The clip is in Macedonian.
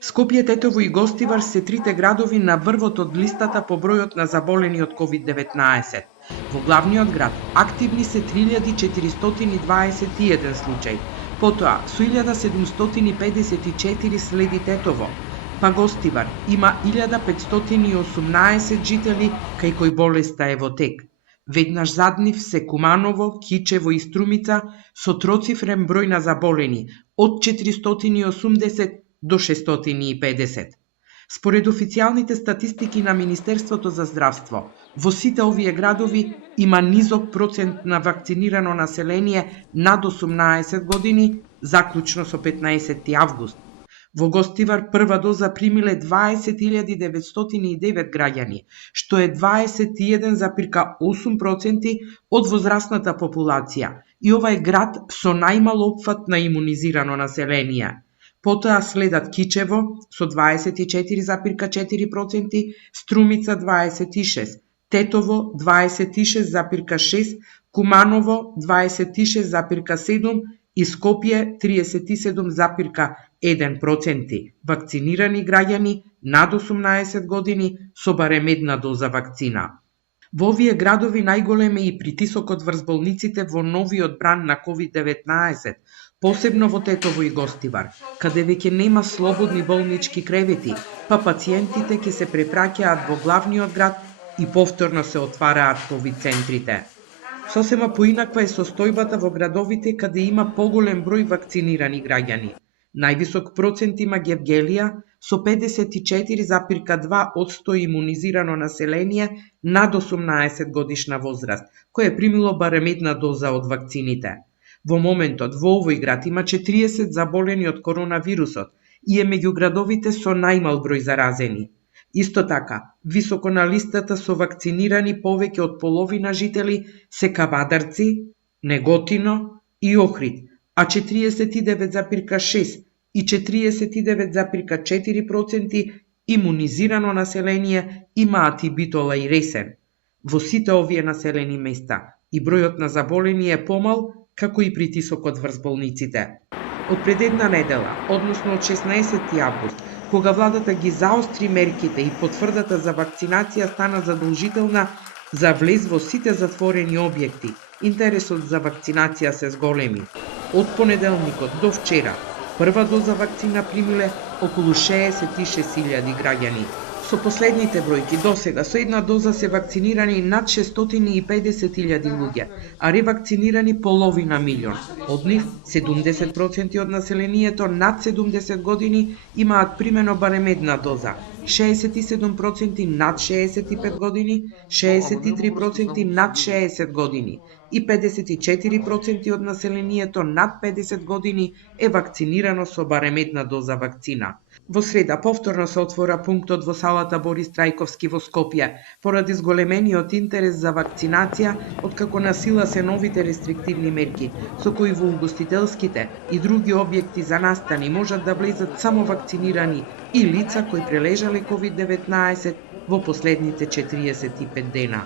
Скопје, Тетово и Гостивар се трите градови на врвот од листата по бројот на заболени од COVID-19. Во главниот град активни се 3421 случаи, потоа со 1754 следи Тетово, па Гостивар има 1518 жители кај кои болеста е во тек. Веднаш зад нив се Куманово, Кичево и Струмица со троцифрен број на заболени од 480 до 650. Според официјалните статистики на Министерството за здравство, во сите овие градови има низок процент на вакцинирано население над 18 години, заклучно со 15 август. Во Гостивар прва доза примиле 20.909 граѓани, што е 21,8% од возрастната популација, и ова е град со најмал опфат на имунизирано население. Потоа следат Кичево со 24,4%, Струмица 26%, Тетово 26,6%, Куманово 26,7% и Скопје 37,1% вакцинирани граѓани над 18 години со барем една доза вакцина. Во овие градови најголем е и притисокот врз болниците во новиот бран на COVID-19, посебно во Тетово и Гостивар, каде веќе нема слободни болнички кревети, па пациентите ќе се препраќаат во главниот град и повторно се отвараат COVID центрите. Сосема поинаква е состојбата во градовите каде има поголем број вакцинирани граѓани. Највисок процент има Гевгелија со 54,2% имунизирано население над 18 годишна возраст, кој е примило барем една доза од вакцините. Во моментот во овој град има 40 заболени од коронавирусот и е меѓу градовите со најмал број заразени. Исто така, високо на листата со вакцинирани повеќе од половина жители се Кавадарци, Неготино и Охрид, а 49,6% и 49,4% имунизирано население имаат и Битола и Ресен. Во сите овие населени места и бројот на заболени е помал, како и притисокот врз болниците. Од пред една недела, односно од 16 август, кога владата ги заостри мерките и потврдата за вакцинација стана задолжителна за влез во сите затворени објекти, интересот за вакцинација се зголеми. Од понеделникот до вчера, прва доза вакцина примиле околу 66.000 граѓани. Со последните бројки досега со една доза се вакцинирани над 650.000 луѓе, а ревакцинирани половина милион. Од нив 70% од населението над 70 години имаат примено барем една доза, 67% над 65 години, 63% над 60 години и 54% од населението над 50 години е вакцинирано со барем една доза вакцина. Во среда повторно се отвора пунктот во салата Борис Трајковски во Скопје, поради зголемениот интерес за вакцинација, откако на сила се новите рестриктивни мерки, со кои во угостителските и други објекти за настани можат да влезат само вакцинирани и лица кои прележале COVID-19 во последните 45 дена.